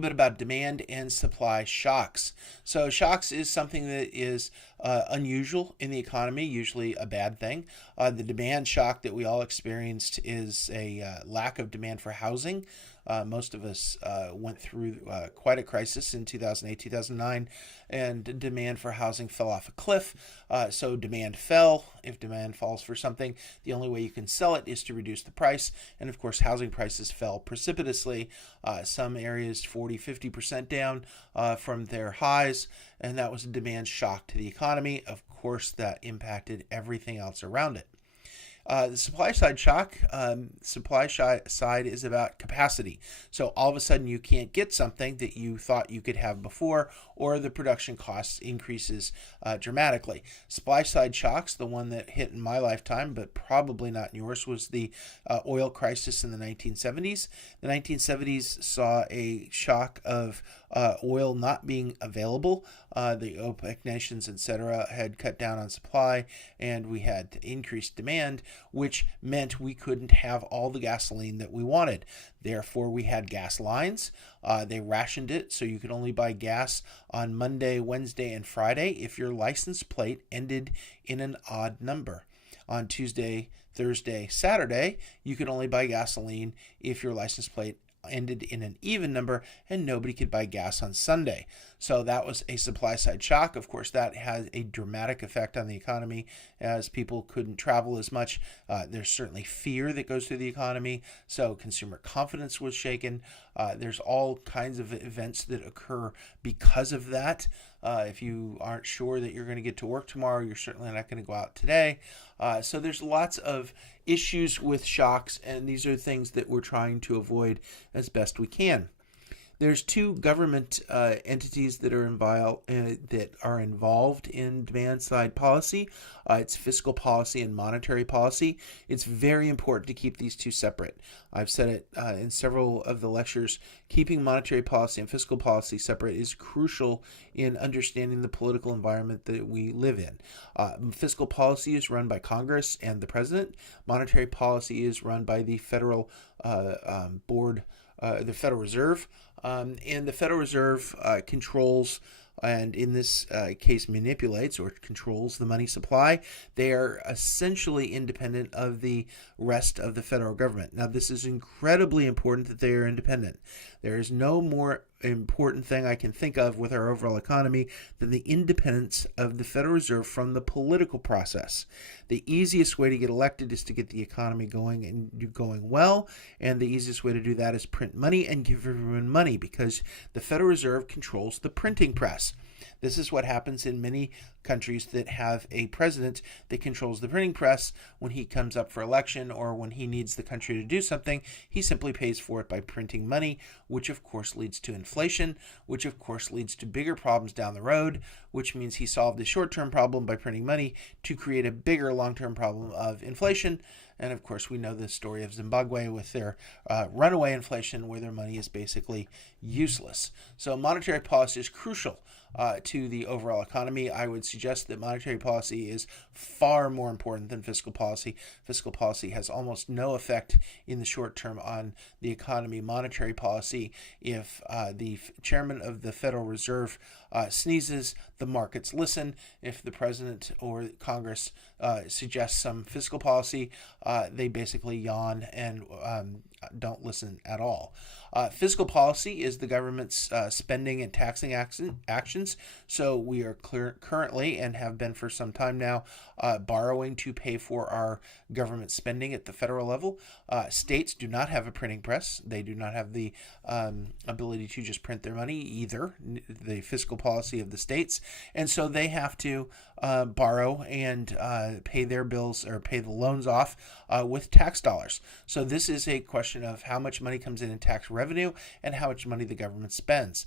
bit about demand and supply shocks. So, shocks is something that is unusual in the economy, usually a bad thing. The demand shock that we all experienced is a lack of demand for housing. Most of us went through quite a crisis in 2008, 2009, and demand for housing fell off a cliff. So demand fell. If demand falls for something, the only way you can sell it is to reduce the price. And of course, housing prices fell precipitously. Some areas 40, 50% down from their highs. And that was a demand shock to the economy. Of course, that impacted everything else around it. The supply side shock, side is about capacity. So all of a sudden you can't get something that you thought you could have before, or the production costs increases dramatically. Supply side shocks, the one that hit in my lifetime, but probably not in yours, was the oil crisis in the 1970s. The 1970s saw a shock of oil not being available. The OPEC nations, etc., had cut down on supply, and we had increased demand, which meant we couldn't have all the gasoline that we wanted. Therefore, we had gas lines. They rationed it, so you could only buy gas on Monday, Wednesday, and Friday if your license plate ended in an odd number. On Tuesday, Thursday, Saturday, you could only buy gasoline if your license plate ended in an even number, and nobody could buy gas on Sunday. So that was a supply side shock. Of course, that has a dramatic effect on the economy as people couldn't travel as much. There's certainly fear that goes through the economy, so consumer confidence was shaken. There's all kinds of events that occur because of that. If you aren't sure that you're going to get to work tomorrow, you're certainly not going to go out today. So there's lots of issues with shocks, and these are things that we're trying to avoid as best we can. There's two government entities that are involved in demand side policy. It's fiscal policy and monetary policy. It's very important to keep these two separate. I've said it in several of the lectures. Keeping monetary policy and fiscal policy separate is crucial in understanding the political environment that we live in. Fiscal policy is run by Congress and the president. Monetary policy is run by the Federal Board, the Federal Reserve. And the Federal Reserve controls, and in this case manipulates or controls the money supply. They are essentially independent of the rest of the federal government. Now, this is incredibly important that they are independent. There is no more important thing I can think of with our overall economy than the independence of the Federal Reserve from the political process. The easiest way to get elected is to get the economy going and going well, and the easiest way to do that is print money and give everyone money because the Federal Reserve controls the printing press. This is what happens in many countries that have a president that controls the printing press. When he comes up for election or when he needs the country to do something, he simply pays for it by printing money, which of course leads to inflation, which of course leads to bigger problems down the road, which means he solved a short-term problem by printing money to create a bigger long-term problem of inflation. And of course, we know the story of Zimbabwe with their runaway inflation where their money is basically useless. So monetary policy is crucial to the overall economy. I would suggest that monetary policy is far more important than fiscal policy. Fiscal policy has almost no effect in the short term on the economy. Monetary policy, if the chairman of the Federal Reserve sneezes, the markets listen. If the president or Congress suggests some fiscal policy, they basically yawn and don't listen at all. Fiscal policy is the government's spending and taxing actions. So we are currently and have been for some time now borrowing to pay for our government spending at the federal level. States do not have a printing press. They do not have the ability to just print their money either, the fiscal policy of the states. And so they have to borrow and pay their bills or pay the loans off with tax dollars. So this is a question of how much money comes in tax revenue and how much money the government spends.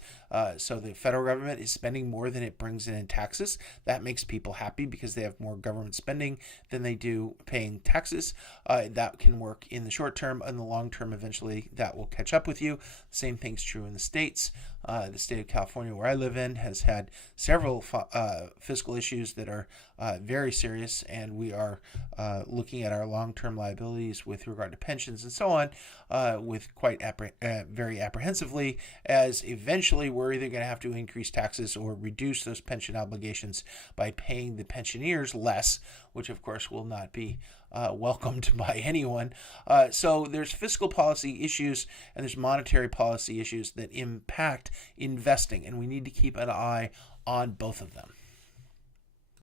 So the federal government is spending more than it brings in taxes. That makes people happy because they have more government spending than they do paying taxes. That can work in the short term. In the long term, eventually that will catch up with you. Same thing's true in the states. The state of California, where I live in, has had several fiscal issues that are very serious, and we are looking at our long-term liabilities with regard to pensions and so on with quite very apprehensively, as eventually we're either going to have to increase taxes or reduce those pension obligations by paying the pensioners less, which of course will not be welcomed by anyone. So there's fiscal policy issues and there's monetary policy issues that impact investing, and we need to keep an eye on both of them.